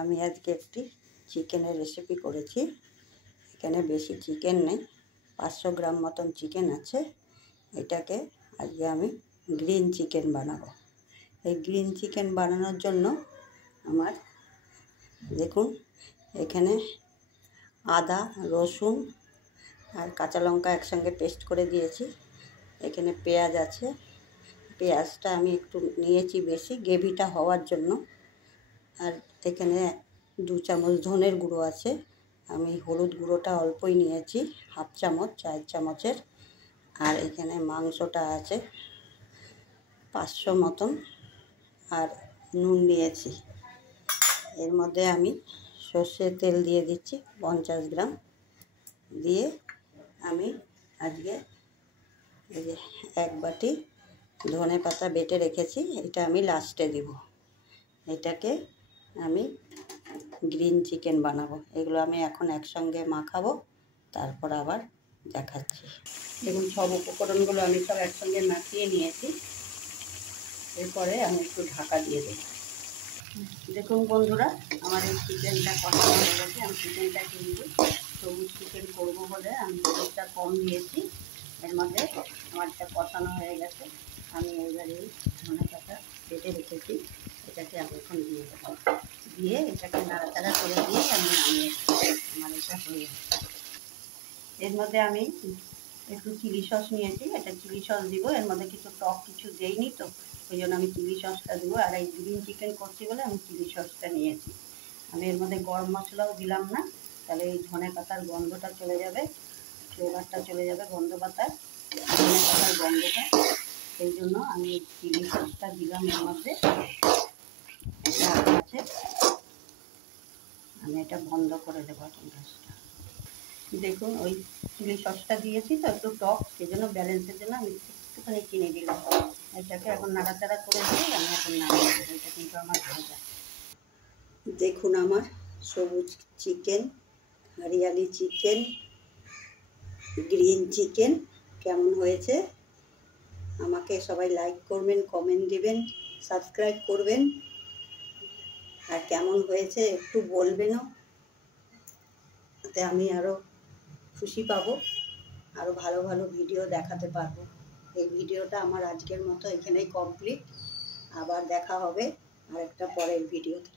আমি আজকে একটি চিকেনের রেসিপি করেছি। এখানে বেশি চিকেন নেই, 500 গ্রাম মতন চিকেন আছে। এটাকে আজকে আমি গ্রিন চিকেন বানাবো। এই গ্রিন চিকেন বানানোর জন্য আমার দেখুন এখানে আদা, রসুন আর কাঁচা লঙ্কা একসঙ্গে পেস্ট করে দিয়েছি। এখানে পেঁয়াজ আছে, পেঁয়াজটা আমি একটু নিয়েছি বেশি গ্রেভিটা হওয়ার জন্য। আর এখানে 2 চামচ ধনের গুঁড়ো আছে। আমি হলুদ গুঁড়োটা অল্পই নিয়েছি, হাফ চামচ, 4 চামচের। আর এখানে মাংসটা আছে 500 মতন, আর নুন নিয়েছি। এর মধ্যে আমি সর্ষের তেল দিয়ে দিচ্ছি 50 গ্রাম, দিয়ে আমি আজকে এই যে 1 বাটি ধনে পাতা বেটে রেখেছি, এটা আমি লাস্টে দিব। এটাকে আমি গ্রিন চিকেন বানাবো। এগুলো আমি এখন একসঙ্গে মাখাবো, তারপর আবার দেখাচ্ছি। দেখুন সব উপকরণগুলো আমি সব একসঙ্গে মাখিয়ে নিয়েছি। এরপরে আমি একটু ঢাকা দিয়ে দেব। দেখুন বন্ধুরা, আমার এই চিকেনটা কষানো হয়ে গেছে। আমি চিকেনটা কিন্তু সবুজ চিকেন করবো বলে আমি হলুদটা কম দিয়েছি। এর মধ্যে আমারটা কষানো হয়ে গেছে। আমি এবারে ধনে পাতা বেটে রেখেছি, এটাকে আমি এখন দিয়ে দেবো। দিয়ে এটাকে নাড়াচাড়া করে দিয়ে আমি নামিয়ে আমার এটা হয়ে গেছে। এর মধ্যে আমি একটু চিলি সস নিয়েছি, এটা চিলি সস দিব। এর মধ্যে কিছু টক কিছু দেইনি তো, ওই জন্য আমি চিলি সসটা দেবো। আর এই গ্রিন চিকেন করছি বলে আমি চিলি সসটা নিয়েছি। আমি এর মধ্যে গরম মশলাও দিলাম না, তাহলে এই ধনে পাতার গন্ধটা চলে যাবে, ফ্লেভারটা চলে যাবে গন্ধ পাতার, ধনে পাতার গন্ধটা। সেই জন্য আমি চিলি সসটা দিলাম এর মধ্যে। আছে, আমি এটা বন্ধ করে দেবো এখন গ্যাসটা। দেখুন ওই চিলি সসটা দিয়েছি তো একটু টক, সেই জন্য ব্যালেন্সের জন্য আমি একটুখানি চিনি দিলাম। এটাকে এখন নাড়াচাড়া করে দিয়ে আমি এখন নামিয়ে দেবো। এটা কিন্তু আমার হয়ে যায়। দেখুন আমার সবুজ chicken, hariyali chicken, green chicken কেমন হয়েছে। আমাকে সবাই লাইক করবেন, কমেন্ট দিবেন, সাবস্ক্রাইব করবেন। আর কেমন হয়েছে একটু বলবেনও, তাতে আমি আরও খুশি পাবো, আরও ভালো ভালো ভিডিও দেখাতে পারবো। এই ভিডিওটা আমার আজকের মতো এখানেই কমপ্লিট। আবার দেখা হবে আর একটা পরের ভিডিওতে।